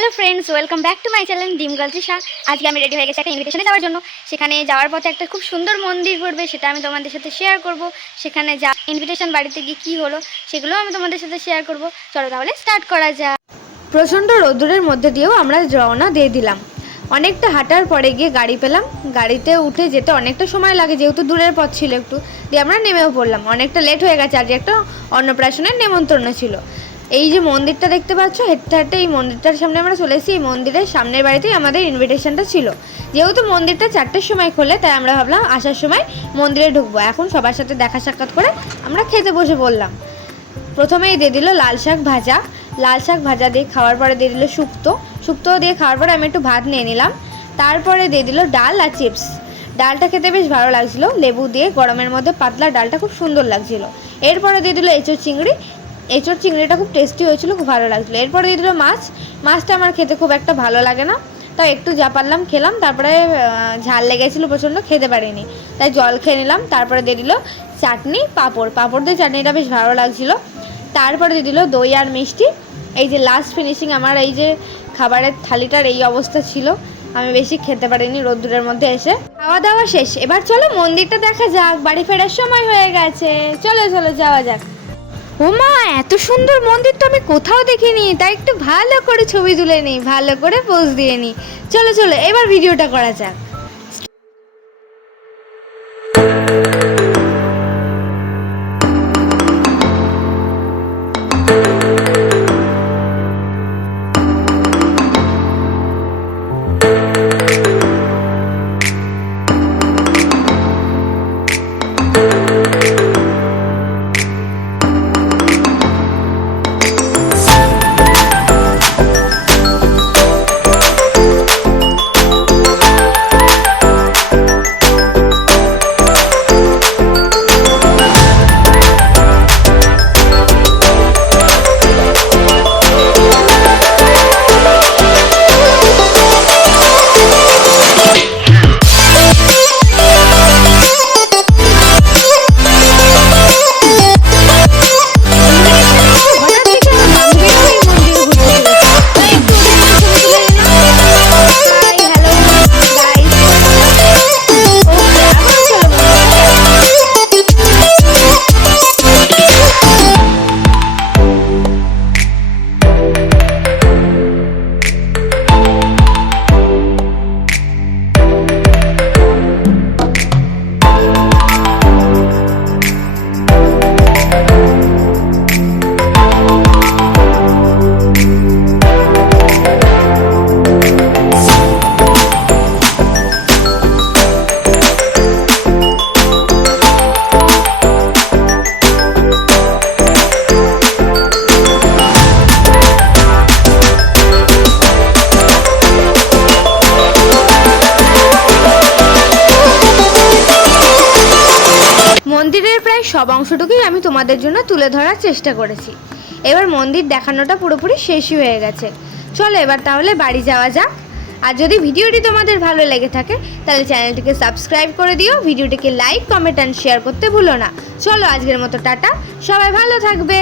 Hello friends, welcome back to my channel ডিম girl Trisha. আজকে আমি রেডি হয়ে গেছি একটা ইনভিটেশনে যাওয়ার জন্য। সেখানে যাওয়ার পথে একটা খুব সুন্দর মন্দির পড়বে, সেটা আমি তোমাদের সাথে শেয়ার করব। সেখানে যা ইনভিটেশন বাড়িতে গিয়ে কী হলো সেগুলো আমি তোমাদের সাথে শেয়ার করব। চলো তাহলে স্টার্ট করা যাক। প্রচণ্ড রোদ্দুরের মধ্যে দিয়েও আমরা রওনা দিয়ে দিলাম। অনেকটা হাঁটার পরে গিয়ে গাড়ি পেলাম। গাড়িতে উঠে যেতে অনেকটা সময় লাগে, যেহেতু দূরের পথ ছিল একটু, দিয়ে আমরা নেমেও পড়লাম। অনেকটা লেট হয়ে গেছে, আজকে একটা অন্নপ্রাশনের নেমন্তন্ন ছিল। এই যে মন্দিরটা দেখতে পাচ্ছ, হেঁটে হেঁটে এই মন্দিরটার সামনে আমরা চলে এসেছি। এই মন্দিরের সামনের বাড়িতেই আমাদের ইনভিটেশনটা ছিল। যেহেতু মন্দিরটা 4টের সময় খোলে, তাই আমরা ভাবলাম আসার সময় মন্দিরে ঢুকবো। এখন সবার সাথে দেখা সাক্ষাৎ করে আমরা খেতে বসে পড়লাম। প্রথমেই দিয়ে দিল লাল শাক ভাজা। লাল শাক ভাজা দিয়ে খাওয়ার পরে দিয়ে দিল শুক্তো দিয়ে খাওয়ার পরে আমি একটু ভাত নিয়ে নিলাম। তারপরে দিয়ে দিল ডাল আর চিপস। ডালটা খেতে বেশ ভালো লাগছিলো, লেবু দিয়ে গরমের মধ্যে পাতলা ডালটা খুব সুন্দর লাগছিলো। এরপরে দিয়ে দিল এঁচোড় চিংড়িটা খুব টেস্টি হয়েছিল, খুব ভালো লাগছিলো। এরপরে দিয়ে দিল মাছটা আমার খেতে খুব একটা ভালো লাগে না, তাই একটু যা পারলাম খেলাম। তারপরে ঝাল লেগেছিলো প্রচণ্ড, খেতে পারিনি, তাই জল খেয়ে নিলাম। তারপরে দিয়ে দিল চাটনি, পাঁপড় দিয়ে চাটনিটা বেশ ভালো লাগছিলো। তারপরে দিয়ে দিল দই আর মিষ্টি। এই যে লাস্ট ফিনিশিং আমার এই যে খাবারের থালিটার এই অবস্থা ছিল। আমি বেশি খেতে পারিনি রোদ্দুরের মধ্যে এসে। খাওয়া দাওয়া শেষ, এবার চলো মন্দিরটা দেখা যাক। বাড়ি ফেরার সময় হয়ে গেছে, চলো যাওয়া যাক। ও মা, এত সুন্দর মন্দির তো আমি কোথাও দেখিনি, তাই একটু ভালো করে ছবি তুলে নিই, ভালো করে পোজ দিয়ে নিই। চলো এবার ভিডিওটা করা যাক। মন্দিরের প্রায় সব অংশটুকুই আমি তোমাদের জন্য তুলে ধরার চেষ্টা করেছি। এবার মন্দির দেখানোটা পুরোপুরি শেষই হয়ে গেছে। চলো এবার তাহলে বাড়ি যাওয়া যাক। আর যদি ভিডিওটি তোমাদের ভালো লেগে থাকে তাহলে চ্যানেলটিকে সাবস্ক্রাইব করে দিও, ভিডিওটিকে লাইক, কমেন্ট অ্যান্ড শেয়ার করতে ভুলো না। চলো আজকের মতো টাটা, সবাই ভালো থাকবে।